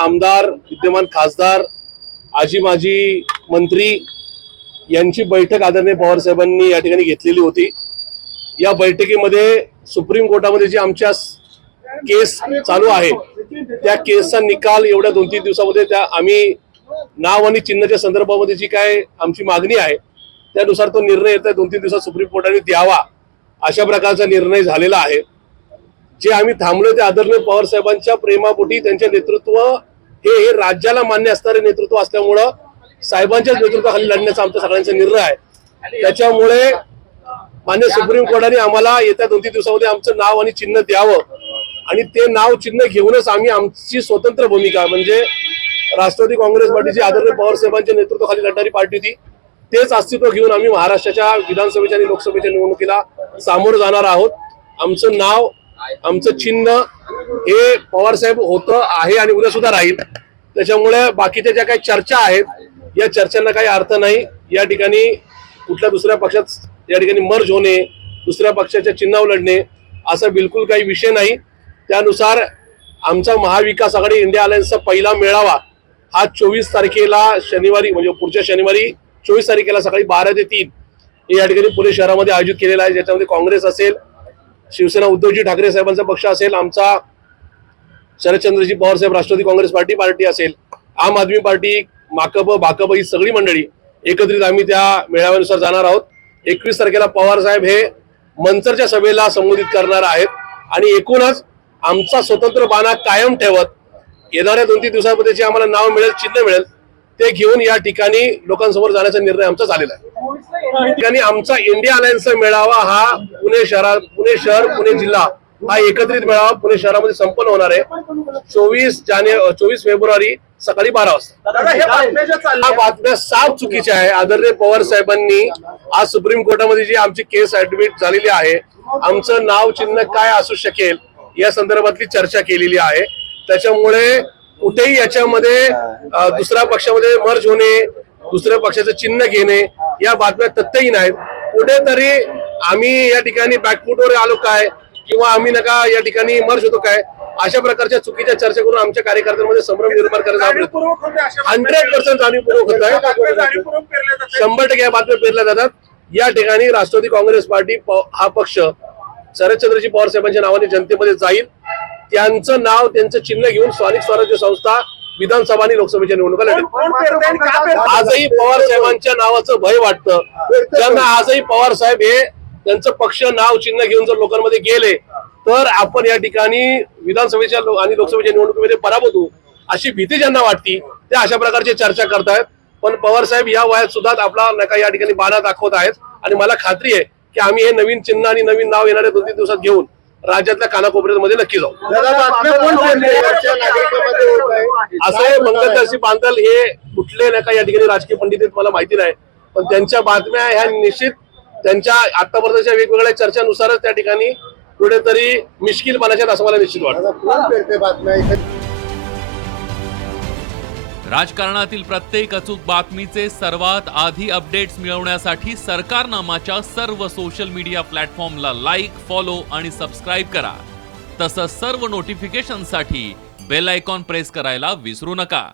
आमदार विद्यमान खासदार आजी माजी मंत्री यांची बैठक आदरणीय पवार साहेबांनी या ठिकाणी घेतलेली होती. या बैठकीमध्ये सुप्रीम कोर्टामध्ये जी आमच्या केस चालू आहे त्या केसचा निकाल एवढ्या दोन तीन दिवसामध्ये त्या आम्ही नाव आणि चिन्हाच्या संदर्भामध्ये जी काय आमची मागणी आहे त्यानुसार तो निर्णय येत्या. दोन तीन दिवसात सुप्रीम कोर्टाने द्यावा अशा प्रकारचा निर्णय झालेला आहे. जे आम्ही थांबलो ते आदरणीय पवार साहेबांच्या प्रेमापोटी त्यांचे नेतृत्व हे हे राज्याला मान्य असणारे नेतृत्व असल्यामुळं साहेबांच्याच नेतृत्वाखाली लढण्याचा आमचा सगळ्यांचा निर्णय आहे. त्याच्यामुळे मान्य सुप्रीम कोर्टाने आम्हाला येत्या दोन तीन दिवसामध्ये आमचं नाव आणि चिन्ह द्यावं. आणि ते नाव चिन्ह घेऊनच आम्ही आमची स्वतंत्र भूमिका म्हणजे राष्ट्रवादी काँग्रेस पार्टीची आदरणीय पवार साहेबांच्या नेतृत्वाखाली लढणारी पार्टी होती तेच अस्तित्व घेऊन आम्ही महाराष्ट्राच्या विधानसभेच्या आणि लोकसभेच्या निवडणुकीला सामोरं जाणार आहोत. आमचं नाव आमचं चिन्ह हे पवार साहेब होतं आहे आणि उद्या सुद्धा राहील. त्याच्यामुळे बाकीच्या ज्या काही चर्चा आहेत या चर्चांना काही अर्थ नाही. या ठिकाणी कुठल्या दुसऱ्या पक्षात या ठिकाणी मर्ज होणे दुसऱ्या पक्षाच्या चिन्हावर लढणे असा बिलकुल काही विषय नाही. त्यानुसार आमचा महाविकास आघाडी इंडिया अलायन्सचा पहिला मेळावा हा चोवीस तारखेला शनिवारी म्हणजे पुढच्या शनिवारी चोवीस तारखेला सकाळी बारा ते तीन हे या ठिकाणी पुणे शहरामध्ये आयोजित केलेला आहे. ज्याच्यामध्ये काँग्रेस असेल शिवसेना उद्धवजी ठाकरे साहेबांचा पक्ष असेल आमचा शरदचंद्रजी पवार साहेब राष्ट्रवादी काँग्रेस पार्टी पार्टी असेल आम आदमी पार्टी माकप भाकप ही सगळी मंडळी एकत्रित आम्ही त्या मेळाव्यानुसार जाणार आहोत. एकवीस तारखेला पवार साहेब हे मंचरच्या सभेला संबोधित करणार आहेत आणि एकूणच आमचा स्वतंत्र बाणा कायम ठेवत येणाऱ्या दोन तीन दिवसांमध्ये जे आम्हाला नाव मिळेल चिन्ह मिळेल ते घेऊन या ठिकाणी लोकांसमोर जाण्याचा निर्णय आमचा झालेला आहे. ठिकाणी आमचा इंडिया अलायन्सचा मेळावा हा पुणे शहरात पुणे शहर पुणे जिल्हा हा एकत्रित मेळावा पुणे शहरामध्ये संपन्न होणार आहे. चोवीस जाने चोवीस फेब्रुवारी सकाळी बारा वाजता. हे बातम्या साफ चुकीच्या आहे. आदरणीय पवार साहेबांनी आज सुप्रीम कोर्टामध्ये जी आमची केस ऍडमिट झालेली आहे आमचं नाव चिन्ह काय असू शकेल या संदर्भातली चर्चा केलेली आहे. त्याच्यामुळे कुठेही याच्यामध्ये दुसऱ्या पक्षामध्ये मर्ज होणे दुसऱ्या पक्षाचं चिन्ह घेणे या बातम्या तथ्यही नाहीत कुठेतरी आम्ही या ठिकाणी बॅकफुटवर आलो काय? किंवा आम्ही नका या ठिकाणी मर्ज होतो काय? अशा प्रकारच्या चुकीच्या चर्चा करून आमच्या कार्यकर्त्यांमध्ये संभ्रम निर्माण करण्याचा हंड्रेड पर्सेंट जाणीवपूर्वक होत आहे. शंभर टक्के या बातम्या पेरल्या जातात. या ठिकाणी राष्ट्रवादी काँग्रेस पार्टी हा पक्ष शरदचंद्रजी पवार साहेबांच्या नावाने जनतेमध्ये जाईल. त्यांचं नाव त्यांचं चिन्ह घेऊन स्थानिक स्वराज्य संस्था विधानसभा आणि लोकसभेच्या निवडणुका लढेल. आजही पवार साहेबांच्या नावाचं भय वाटतं. त्यांना आजही पवार साहेब हे त्यांचं पक्ष नाव चिन्ह घेऊन जर लोकांमध्ये गेले तर आपण या ठिकाणी विधानसभेच्या लो- आणि लोकसभेच्या निवडणुकीमध्ये पराभूत होऊ अशी भीती ज्यांना वाटती ते अशा प्रकारची चर्चा करतायत. पण पवार साहेब या वयात सुद्धा आपला नका या ठिकाणी बाणा दाखवत आहेत. आणि मला खात्री आहे की आम्ही हे नवीन चिन्ह आणि नवीन नाव येणाऱ्या दोन तीन दिवसात घेऊन राज्यातल्या कानाकोपऱ्यामध्ये नक्की जाऊ. दादा बातम्या कोण पेरते वरच्या नागरिकांमध्ये होत आहे असं हे मंगलदर्शी बांधल हे कुठले नाही का या ठिकाणी राजकीय पंडित आहेत मला माहिती नाही. पण त्यांच्या बातम्या ह्या निश्चित त्यांच्या आतापर्यंतच्या वेगवेगळ्या चर्चानुसारच त्या ठिकाणी कुठेतरी मिश्किलपणाच्या असं मला निश्चित वाटतं राजकारणातील प्रत्येक अचूक बातमीचे सर्वात आधी अपडेट्स मिळवण्यासाठी सरकारनामाच्या सर्व सोशल मीडिया प्लॅटफॉर्मला लाईक फॉलो आणि सबस्क्राईब करा. तसंच सर्व नोटिफिकेशनसाठी बेल आयकॉन प्रेस करायला विसरू नका.